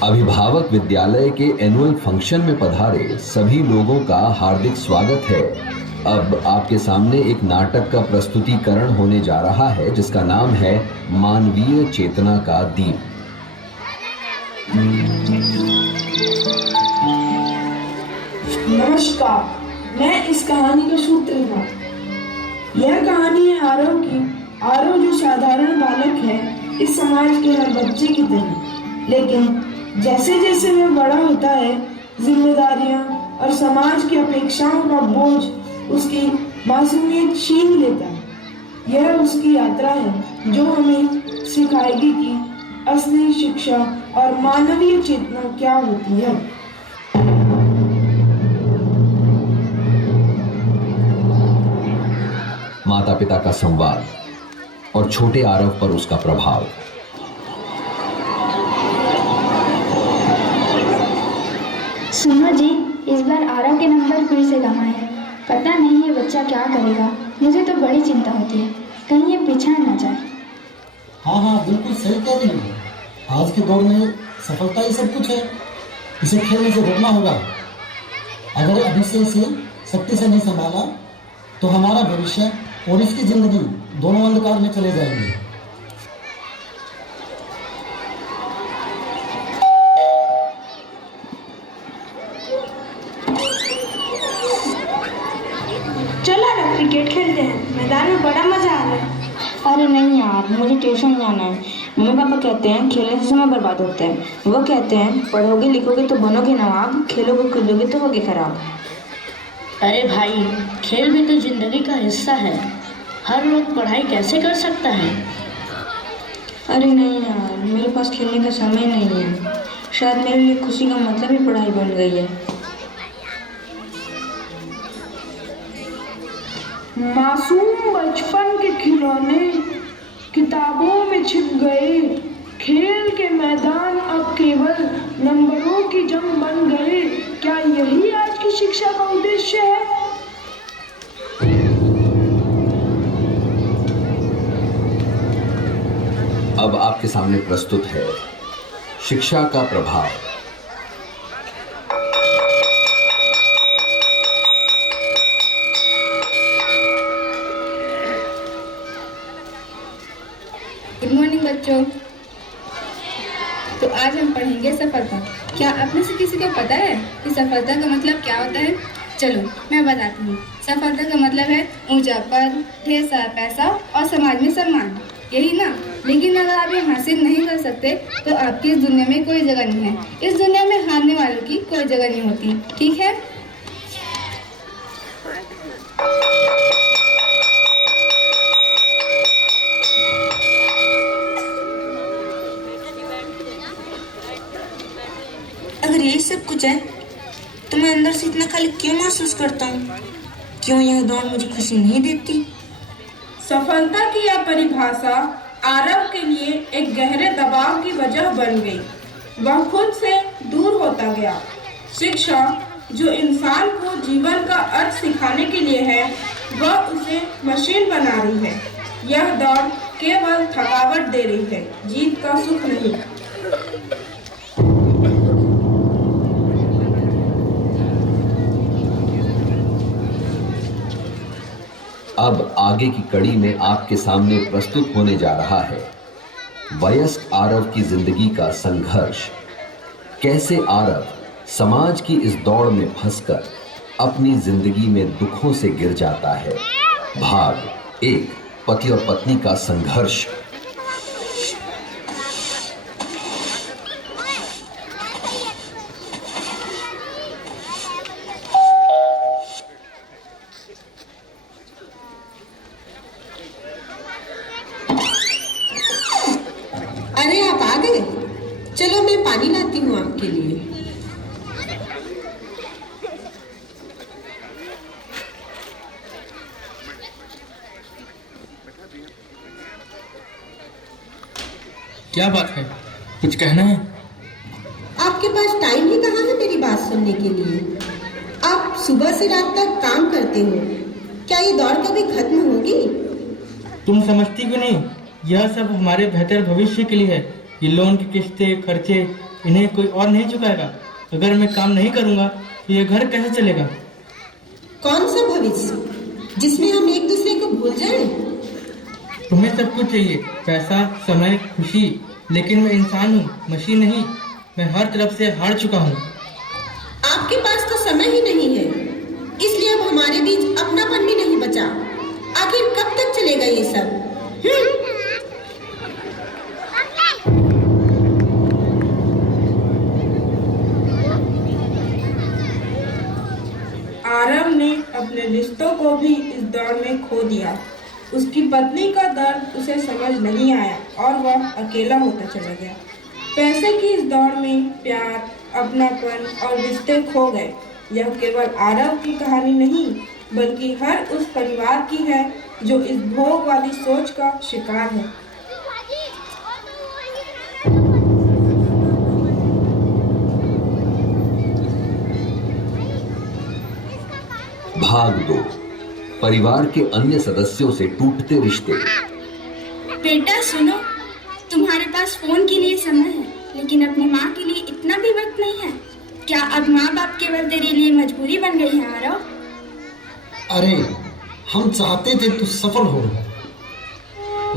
अभिभावक विद्यालय के एनुअल फंक्शन में पधारे सभी लोगों का हार्दिक स्वागत है। अब आपके सामने एक नाटक का प्रस्तुतिकरण होने जा रहा है जिसका नाम है मानवीय चेतना का दीप। नमस्कार, मैं इस कहानी का सूत्रधार। यह कहानी है आरव की। आरव जो साधारण बालक है इस समाज के हर बच्चे की तरह, लेकिन जैसे जैसे वह बड़ा होता है जिम्मेदारियां और समाज की अपेक्षाओं का बोझ उसकी मासूमियत छीन लेता है। यह उसकी यात्रा है जो हमें सिखाएगी कि असली शिक्षा और मानवीय चेतना क्या होती है। माता पिता का संवाद और छोटे आरव पर उसका प्रभाव। सुनो जी, इस बार आरव के नंबर फिर से कम आए हैं। पता नहीं ये बच्चा क्या करेगा। मुझे तो बड़ी चिंता होती है, कहीं ये पिछड़ ना जाए। हाँ, बिल्कुल सही कह रही हो। आज के दौर में सफलता ही सब कुछ है। इसे खेलने से रोकना होगा। अगर अभी से इसे सख्ती से नहीं संभाला तो हमारा भविष्य और इसकी जिंदगी दोनों अंधकार में चले जाएंगे। चलो ना क्रिकेट खेलते हैं, मैदान में बड़ा मजा आ रहा है। अरे नहीं यार, मुझे ट्यूशन जाना है। मम्मी पापा कहते हैं खेलने से समय बर्बाद होता है। वो कहते हैं पढ़ोगे लिखोगे तो बनोगे नवाब, खेलोगे कूदोगे तो होगे खराब। अरे भाई, खेल भी तो जिंदगी का हिस्सा है। हर लोग पढ़ाई कैसे कर सकता है? अरे नहीं यार, मेरे पास खेलने का समय नहीं है। शायद मेरे लिए खुशी का मतलब ही पढ़ाई बन गई है। मासूम बचपन के खिलौने किताबों में छिप गए। खेल के मैदान अब केवल नंबरों की जंग बन गए। क्या यही आज की शिक्षा का उद्देश्य है? अब आपके सामने प्रस्तुत है शिक्षा का प्रभाव। गुड मॉर्निंग बच्चों। तो आज हम पढ़ेंगे सफलता। क्या आप में से किसी को पता है कि सफलता का मतलब क्या होता है? चलो मैं बताती हूँ। सफलता का मतलब है ऊंचा पद, ढेर सारा पैसा और समाज में सम्मान, यही ना। लेकिन अगर आप ये हासिल नहीं कर सकते तो आपकी इस दुनिया में कोई जगह नहीं है। इस दुनिया में हारने वालों की कोई जगह नहीं होती, ठीक है? अगर यही सब कुछ है तो मैं अंदर से इतना खाली क्यों महसूस करता हूँ? क्यों यह दौड़ मुझे खुशी नहीं देती? सफलता की यह परिभाषा आरव के लिए एक गहरे दबाव की वजह बन गई। वह खुद से दूर होता गया। शिक्षा जो इंसान को जीवन का अर्थ सिखाने के लिए है, वह उसे मशीन बना रही है। यह दौड़ केवल थकावट दे रही है, जीत का सुख नहीं। अब आगे की कड़ी में आपके सामने प्रस्तुत होने जा रहा है वयस्क आरव की जिंदगी का संघर्ष। कैसे आरव समाज की इस दौड़ में फंसकर अपनी जिंदगी में दुखों से गिर जाता है। भाग 1, पति और पत्नी का संघर्ष। अरे आप आ गए? चलो मैं पानी लाती हूँ आपके लिए। क्या बात है, कुछ कहना है? आपके पास टाइम ही कहाँ है मेरी बात सुनने के लिए? आप सुबह से रात तक काम करते हो। क्या ये दौड़ कभी खत्म होगी? तुम समझती क्यों नहीं? यह सब हमारे बेहतर भविष्य के लिए है। ये लोन की किस्तें, खर्चे, इन्हें कोई और नहीं चुकाएगा। अगर मैं काम नहीं करूँगा तो ये घर कैसे चलेगा? कौन सा भविष्य जिसमें हम एक दूसरे को भूल जाएं? तुम्हें सब कुछ चाहिए, पैसा, समय, खुशी, लेकिन मैं इंसान हूँ, मशीन नहीं। मैं हर तरफ से हार चुका हूँ। आपके पास तो समय ही नहीं है, इसलिए अब हमारे बीच अपनापन भी नहीं बचा। आखिर कब तक चलेगा ये सब? आरव ने अपने रिश्तों को भी इस दौड़ में खो दिया। उसकी पत्नी का दर्द उसे समझ नहीं आया और वह अकेला होता चला गया। पैसे की इस दौड़ में प्यार, अपनापन और रिश्ते खो गए। यह केवल आरव की कहानी नहीं, बल्कि हर उस परिवार की है जो इस भोगवादी सोच का शिकार है। भाग 2, परिवार के अन्य सदस्यों से टूटते रिश्ते। बेटा सुनो, तुम्हारे पास फोन के लिए समय है, लेकिन अपनी माँ के लिए इतना भी वक्त नहीं है। क्या अब माँ बाप केवल तेरे लिए मजबूरी बन गई है आरव? अरे हम चाहते थे तू सफल हो,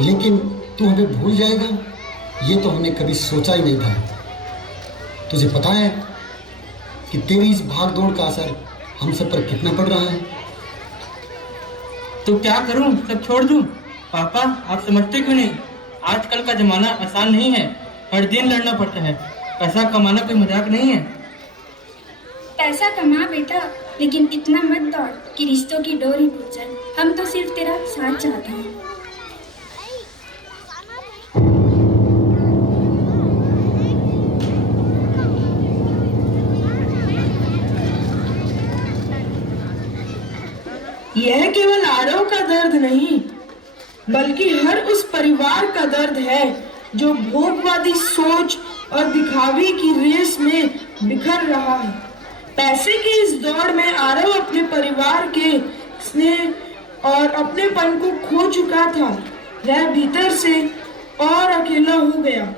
लेकिन तू हमें भूल जाएगा, ये तो हमने कभी सोचा ही नहीं था। तुझे पता है कि तेरी इस भाग दौड़ का असर हम सब पर कितना पड़ रहा है? तो क्या करूं, सब छोड़ दूं? पापा आप समझते क्यों नहीं? आजकल का जमाना आसान नहीं है, हर दिन लड़ना पड़ता है। पैसा कमाना कोई मजाक नहीं है। पैसा कमा बेटा, लेकिन इतना मत दौड़ कि रिश्तों की डोर ही टूट जाए। हम तो सिर्फ तेरा साथ चाहते हैं। यह केवल आरव का दर्द नहीं, बल्कि हर उस परिवार का दर्द है जो भोगवादी सोच और दिखावे की रेस में बिखर रहा है। पैसे की इस दौड़ में आरव अपने परिवार के स्नेह और अपनेपन को खो चुका था। वह भीतर से और अकेला हो गया।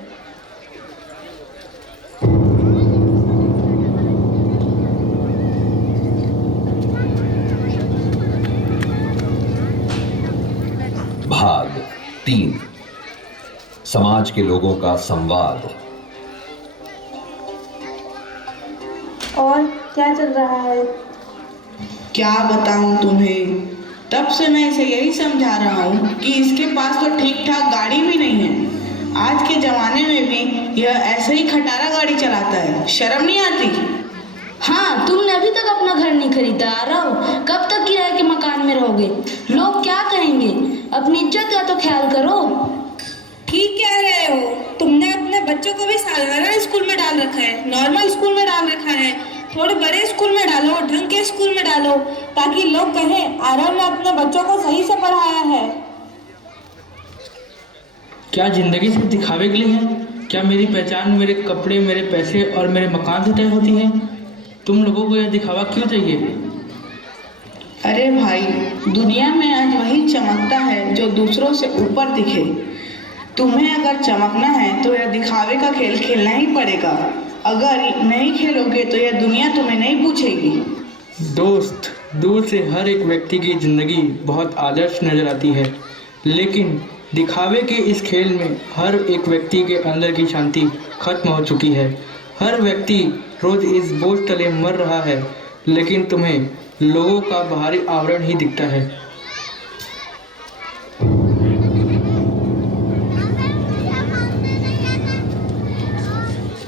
भाग 3, समाज के लोगों का संवाद। और क्या चल रहा है? क्या बताऊं तुम्हें, तब से मैं इसे यही समझा रहा हूँ कि इसके पास तो ठीक ठाक गाड़ी भी नहीं है। आज के जमाने में भी यह ऐसे ही खटारा गाड़ी चलाता है, शर्म नहीं आती? हाँ, तुमने अभी तक अपना घर नहीं खरीदा आरव। कब तक किराए के मकान में रहोगे? लोग क्या कहेंगे? अपनी इज्जत का तो ख्याल करो। ठीक कह रहे हो, तुमने अपने बच्चों को भी साधारण स्कूल में डाल रखा है, नॉर्मल स्कूल में डाल रखा है। थोड़े बड़े स्कूल में डालो, ढंग के स्कूल में डालो, ताकि लोग कहें आरव ने अपने बच्चों को सही से पढ़ाया है। क्या जिंदगी सिर्फ दिखावे के लिए है? क्या मेरी पहचान मेरे कपड़े, मेरे पैसे और मेरे मकान से तय होती है? तुम लोगों को यह दिखावा क्यों चाहिए? अरे भाई, दुनिया में आज वही चमकता है जो दूसरों से ऊपर दिखे। तुम्हें अगर चमकना है तो यह दिखावे का खेल खेलना ही पड़ेगा। अगर नहीं खेलोगे तो यह दुनिया तुम्हें नहीं पूछेगी। दोस्त, दूर से हर एक व्यक्ति की जिंदगी बहुत आदर्श नजर आती है, लेकिन दिखावे के इस खेल में हर एक व्यक्ति के अंदर की शांति खत्म हो चुकी है। हर व्यक्ति रोज इस बोझ तले मर रहा है, लेकिन तुम्हें लोगों का बाहरी आवरण ही दिखता है।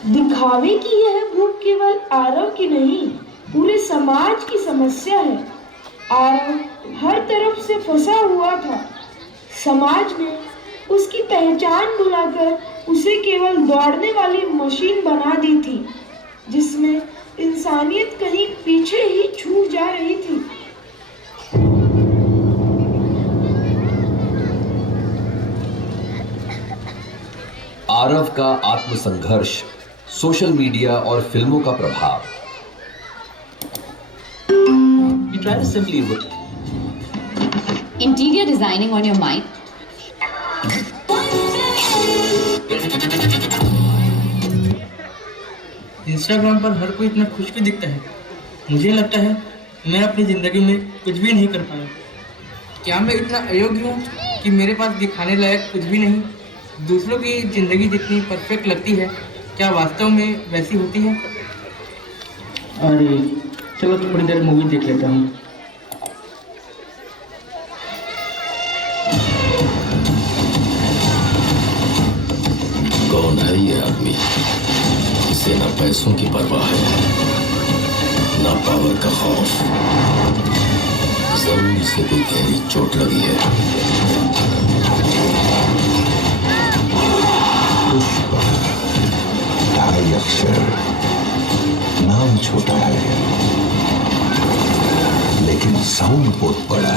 दिखावे की यह भूख केवल आरव की नहीं, पूरे समाज की समस्या है। आरव हर तरफ से फंसा हुआ था। समाज ने उसकी पहचान बुलाकर उसे केवल दौड़ने वाली मशीन बना दी थी, जिसमें इंसानियत कहीं पीछे ही छूट जा रही थी। आरव का आत्मसंघर्ष, सोशल मीडिया और फिल्मों का प्रभाव। You try to simply interior designing on your mind. Instagram पर हर कोई इतना खुश क्यों दिखता है? मुझे लगता है मैं अपनी ज़िंदगी में कुछ भी नहीं कर पाया। क्या मैं इतना अयोग्य हूँ कि मेरे पास दिखाने लायक कुछ भी नहीं? दूसरों की ज़िंदगी जितनी परफेक्ट लगती है, क्या वास्तव में वैसी होती है? अरे चलो थोड़ी देर मूवी देख लेता हूँ। कौन है ये आदमी? इसे न पैसों की परवाह है, न पावर का खौफ। जरूर इसे कोई गहरी चोट लगी है। पुष्पा, 2.5 अक्षर, नाम छोटा है लेकिन साउंड बहुत बड़ा।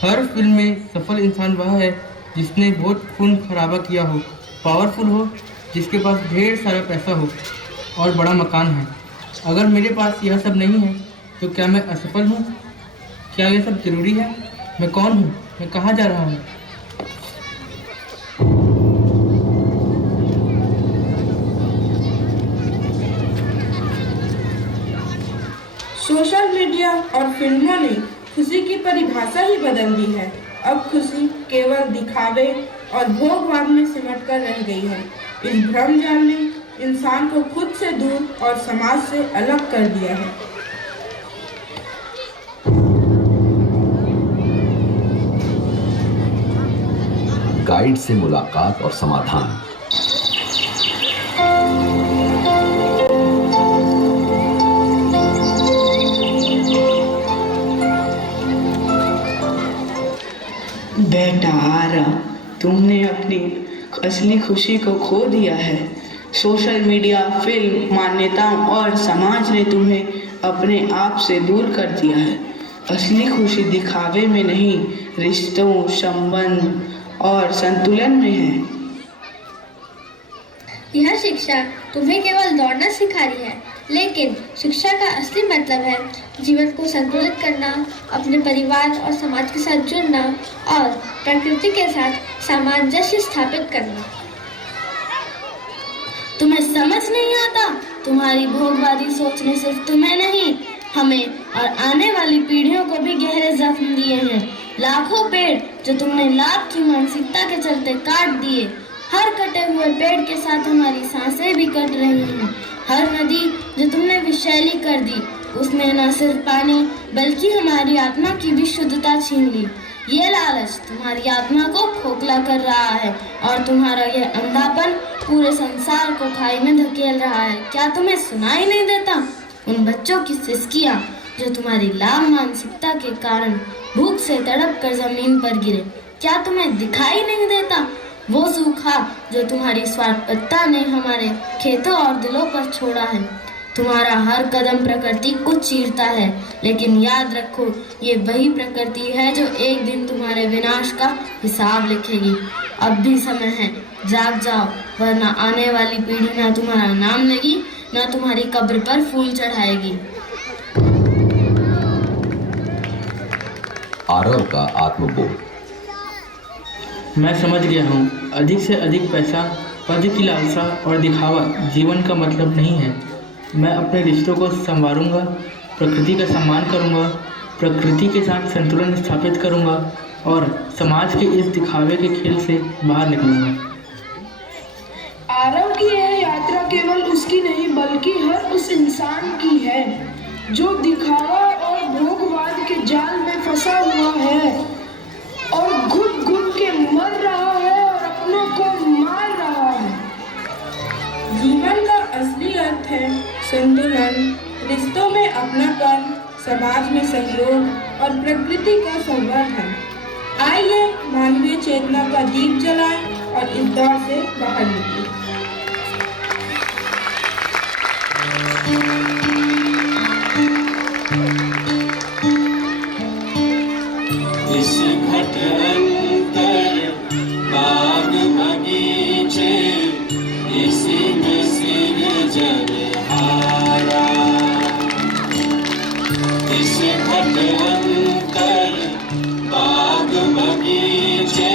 हर फिल्म में सफल इंसान वह है जिसने बहुत खून खराबा किया हो, पावरफुल हो, जिसके पास ढेर सारा पैसा हो और बड़ा मकान है। अगर मेरे पास यह सब नहीं है तो क्या मैं असफल हूँ? क्या यह सब जरूरी है? मैं कौन हूँ? मैं कहाँ जा रहा हूँ? सोशल मीडिया और फिल्मों ने खुशी की परिभाषा ही बदल दी है। अब खुशी केवल दिखावे और भोगवाद में सिमट कर रह गई है। इस भ्रम जाल ने इंसान को खुद से दूर और समाज से अलग कर दिया है। गाइड से मुलाकात और समाधान। बेटा आरव, तुमने अपनी असली खुशी को खो दिया है। सोशल मीडिया, फिल्म, मान्यताओं और समाज ने तुम्हें अपने आप से दूर कर दिया है। असली खुशी दिखावे में नहीं, रिश्तों, संबंध और संतुलन में है। यह शिक्षा तुम्हें केवल दौड़ना सिखा रही है, लेकिन शिक्षा का असली मतलब है जीवन को संतुलित करना, अपने परिवार और समाज के साथ जुड़ना और प्रकृति के साथ सामंजस्य स्थापित करना। तुम्हें समझ नहीं आता? तुम्हारी भोगवादी सोच ने सिर्फ तुम्हें नहीं, हमें और आने वाली पीढ़ियों को भी गहरे जख्म दिए हैं। लाखों पेड़ जो तुमने लाभ की मानसिकता के चलते काट दिए, हर कटे हुए पेड़ के साथ हमारी सांसें भी कट रही हैं। हर नदी जो तुमने विषैली कर दी, उसने न सिर्फ पानी बल्कि हमारी आत्मा की भी शुद्धता छीन ली। ये लालच तुम्हारी आत्मा को खोखला कर रहा है और तुम्हारा यह अंधापन पूरे संसार को खाई में धकेल रहा है। क्या तुम्हें सुनाई नहीं देता? उन बच्चों की सिसकियाँ जो तुम्हारी लाभ मानसिकता के कारण भूख से तड़प कर जमीन पर गिरे, क्या तुम्हें दिखाई नहीं देता? वो सूखा जो तुम्हारी स्वार्थपरता ने हमारे खेतों और दिलों पर छोड़ा है। तुम्हारा हर कदम प्रकृति को चीरता है, लेकिन याद रखो, ये वही प्रकृति है जो एक दिन तुम्हारे विनाश का हिसाब लिखेगी। अब भी समय है, जाग जाओ, वरना आने वाली पीढ़ी ना तुम्हारा नाम लेगी, ना तुम्हारी कब्र पर फूल चढ़ाएगी। आरव का आत्मबोध। मैं समझ गया हूँ, अधिक से अधिक पैसा, पद की लालसा और दिखावा जीवन का मतलब नहीं है। मैं अपने रिश्तों को संवारूंगा, प्रकृति का सम्मान करूंगा, प्रकृति के साथ संतुलन स्थापित करूंगा और समाज के इस दिखावे के खेल से बाहर निकलूंगा। आरव की यह यात्रा केवल उसकी नहीं बल्कि हर उस इंसान की है जो दिखावा और भोगवाद के जाल में फंसा हुआ है और घुट घुट के मर रहा है और अपनों को मार रहा है। जीवन का असली अर्थ है संतुलन, रिश्तों में अपनापन, समाज में सहयोग और प्रकृति का संवर्धन। आइए मानवीय चेतना का दीप जलाएं और इस दौर से बाहर निकलें। इस घट अंतर बाग बगीचे, इसी में सिर जलहारा। इस घट अंतर बाग बगीचे,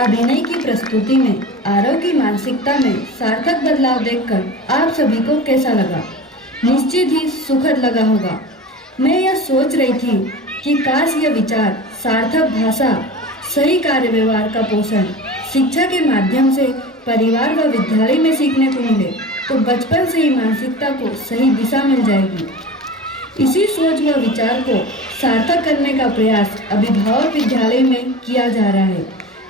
अभिनय की प्रस्तुति में आरव की मानसिकता में सार्थक बदलाव देखकर आप सभी को कैसा लगा? निश्चित ही सुखद लगा होगा। मैं यह सोच रही थी कि काश यह विचार, सार्थक भाषा, सही कार्य व्यवहार का पोषण शिक्षा के माध्यम से परिवार व विद्यालय में सीखने को मिले तो बचपन से ही मानसिकता को सही दिशा मिल जाएगी। इसी सोच व विचार को सार्थक करने का प्रयास अभिभावक विद्यालय में किया जा रहा है।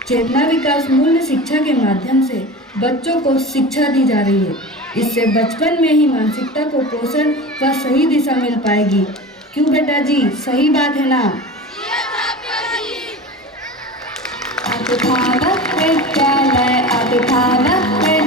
चेतना विकास मूल्य शिक्षा के माध्यम से बच्चों को शिक्षा दी जा रही है। इससे बचपन में ही मानसिकता को पोषण व सही दिशा मिल पाएगी। क्यों बेटा जी, सही बात है ना? अभिभावक विद्यालय, अभिभावक